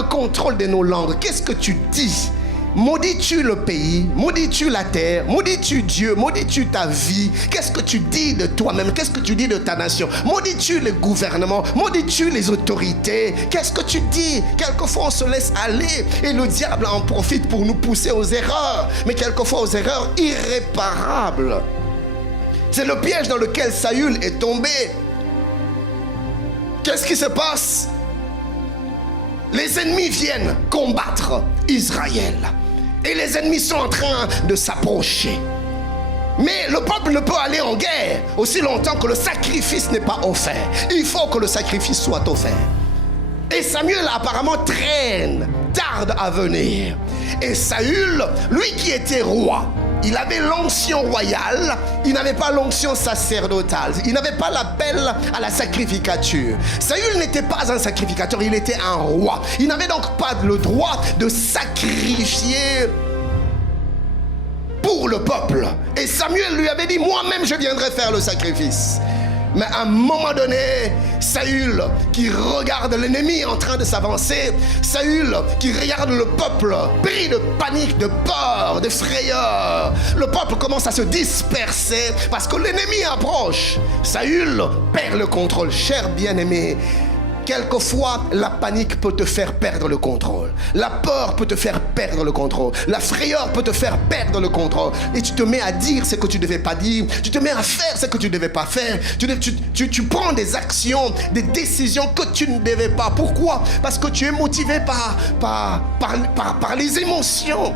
le contrôle de nos langues. Qu'est-ce que tu dis? Maudis-tu le pays? Maudis-tu la terre? Maudis-tu Dieu? Maudis-tu ta vie? Qu'est-ce que tu dis de toi-même? Qu'est-ce que tu dis de ta nation? Maudis-tu le gouvernement? Maudis-tu les autorités? Qu'est-ce que tu dis? Quelquefois on se laisse aller et le diable en profite pour nous pousser aux erreurs, mais quelquefois aux erreurs irréparables. C'est le piège dans lequel Saül est tombé. Qu'est-ce qui se passe? Les ennemis viennent combattre Israël. Et les ennemis sont en train de s'approcher. Mais le peuple ne peut aller en guerre aussi longtemps que le sacrifice n'est pas offert. Il faut que le sacrifice soit offert. Et Samuel apparemment traîne, tarde à venir. Et Saül, lui qui était roi, il avait l'onction royale, il n'avait pas l'onction sacerdotale, il n'avait pas l'appel à la sacrificature. Saül n'était pas un sacrificateur, il était un roi. Il n'avait donc pas le droit de sacrifier pour le peuple. Et Samuel lui avait dit, moi-même je viendrai faire le sacrifice. Mais à un moment donné, Saül qui regarde l'ennemi en train de s'avancer, Saül qui regarde le peuple pris de panique, de peur, de frayeur. Le peuple commence à se disperser parce que l'ennemi approche. Saül perd le contrôle. Cher bien-aimé, quelquefois, la panique peut te faire perdre le contrôle. La peur peut te faire perdre le contrôle. La frayeur peut te faire perdre le contrôle. Et tu te mets à dire ce que tu ne devais pas dire. Tu te mets à faire ce que tu ne devais pas faire. Tu prends des actions, des décisions que tu ne devais pas. Pourquoi? Parce que tu es motivé par les émotions.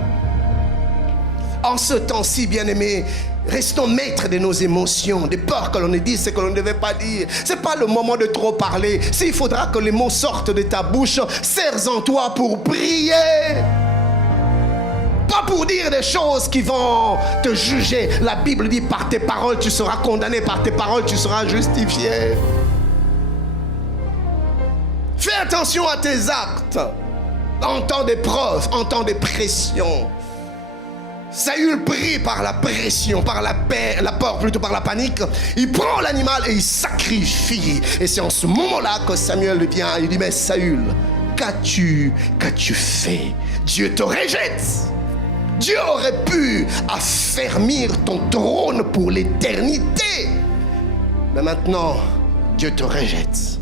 En ce temps-ci, bien-aimé, restons maîtres de nos émotions, des peurs que l'on ne dise ce que l'on ne devait pas dire. Ce n'est pas le moment de trop parler. S'il faudra que les mots sortent de ta bouche, serre-en toi pour prier. Pas pour dire des choses qui vont te juger. La Bible dit, par tes paroles tu seras condamné, par tes paroles tu seras justifié. Fais attention à tes actes. En temps d'épreuve, en temps de pression. Saül pris par la pression, par la peur, plutôt par la panique. Il prend l'animal et il sacrifie. Et c'est en ce moment-là que Samuel vient. Il dit, mais Saül, qu'as-tu fait? Dieu te rejette. Dieu aurait pu affermir ton trône pour l'éternité. Mais maintenant, Dieu te rejette.